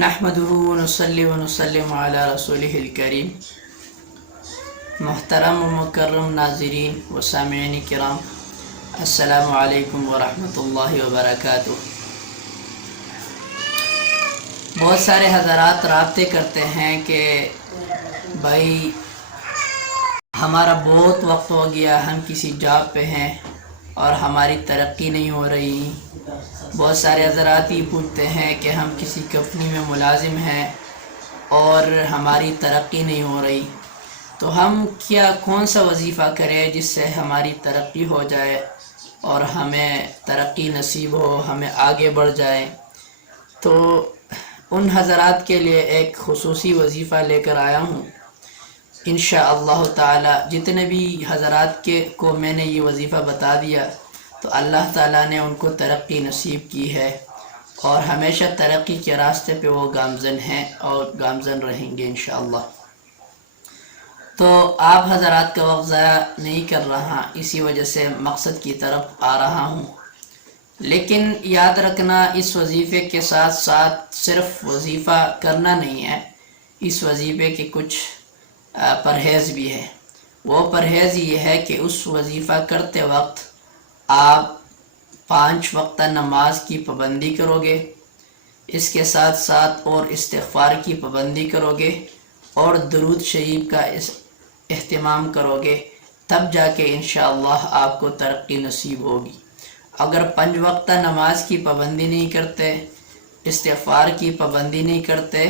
نحمدہ ونصلی ونسلم علی رسولہ الکریم۔ محترم و مکرم ناظرین و سامعین کرام، السلام علیکم ورحمۃ اللہ وبرکاتہ۔ بہت سارے حضرات رابطے کرتے ہیں کہ بھائی ہمارا بہت وقت ہو گیا، ہم کسی جاب پہ ہیں اور ہماری ترقی نہیں ہو رہی۔ بہت سارے حضرات یہ پوچھتے ہیں کہ ہم کسی کمپنی میں ملازم ہیں اور ہماری ترقی نہیں ہو رہی، تو ہم کون سا وظیفہ کریں جس سے ہماری ترقی ہو جائے اور ہمیں ترقی نصیب ہو، ہمیں آگے بڑھ جائے۔ تو ان حضرات کے لیے ایک خصوصی وظیفہ لے کر آیا ہوں۔ انشاءاللہ تعالی جتنے بھی حضرات کو میں نے یہ وظیفہ بتا دیا تو اللہ تعالیٰ نے ان کو ترقی نصیب کی ہے اور ہمیشہ ترقی کے راستے پہ وہ گامزن ہیں اور گامزن رہیں گے انشاءاللہ۔ تو آپ حضرات کا وقت ضائع نہیں کر رہا، اسی وجہ سے مقصد کی طرف آ رہا ہوں۔ لیکن یاد رکھنا، اس وظیفے کے ساتھ ساتھ صرف وظیفہ کرنا نہیں ہے، اس وظیفے کے کچھ پرہیز بھی ہے۔ وہ پرہیز یہ ہے کہ اس وظیفہ کرتے وقت آپ 5 وقتہ نماز کی پابندی کرو گے، اس کے ساتھ ساتھ اور استغفار کی پابندی کرو گے اور درود شریف کا اہتمام کرو گے، تب جا کے انشاءاللہ آپ کو ترقی نصیب ہوگی۔ اگر 5 وقتہ نماز کی پابندی نہیں کرتے، استغفار کی پابندی نہیں کرتے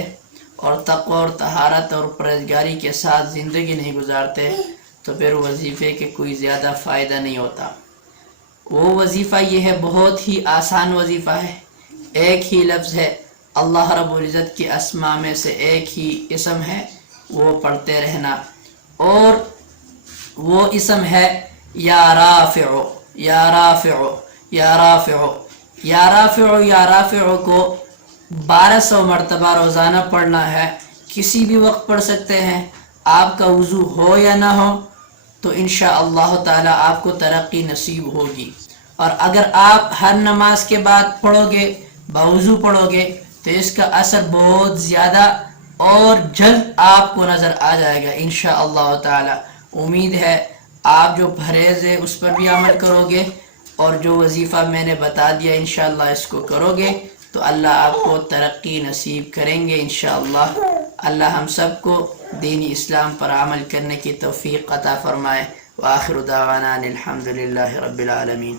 اور تقوی اور طہارت اور پرہیزگاری کے ساتھ زندگی نہیں گزارتے تو پھر وظیفے کے کوئی زیادہ فائدہ نہیں ہوتا۔ وہ وظیفہ یہ ہے، بہت ہی آسان وظیفہ ہے، ایک ہی لفظ ہے، اللہ رب العزت کی اسماء میں سے ایک ہی اسم ہے، وہ پڑھتے رہنا، اور وہ اسم ہے یا رافع یا رافع یا رافع۔ یا رافع یا رافع کو 1200 مرتبہ روزانہ پڑھنا ہے، کسی بھی وقت پڑھ سکتے ہیں، آپ کا وضو ہو یا نہ ہو تو انشاءاللہ تعالی آپ کو ترقی نصیب ہوگی۔ اور اگر آپ ہر نماز کے بعد پڑھو گے، بوضو پڑھو گے، تو اس کا اثر بہت زیادہ اور جلد آپ کو نظر آ جائے گا انشاءاللہ تعالی۔ امید ہے آپ جو پرہیز ہے اس پر بھی عمل کرو گے اور جو وظیفہ میں نے بتا دیا انشاءاللہ اس کو کرو گے تو اللہ آپ کو ترقی نصیب کریں گے انشاءاللہ۔ اللہ ہم سب کو دین اسلام پر عمل کرنے کی توفیق عطا فرمائے۔ وآخر دعوانا الحمدللہ رب العالمین۔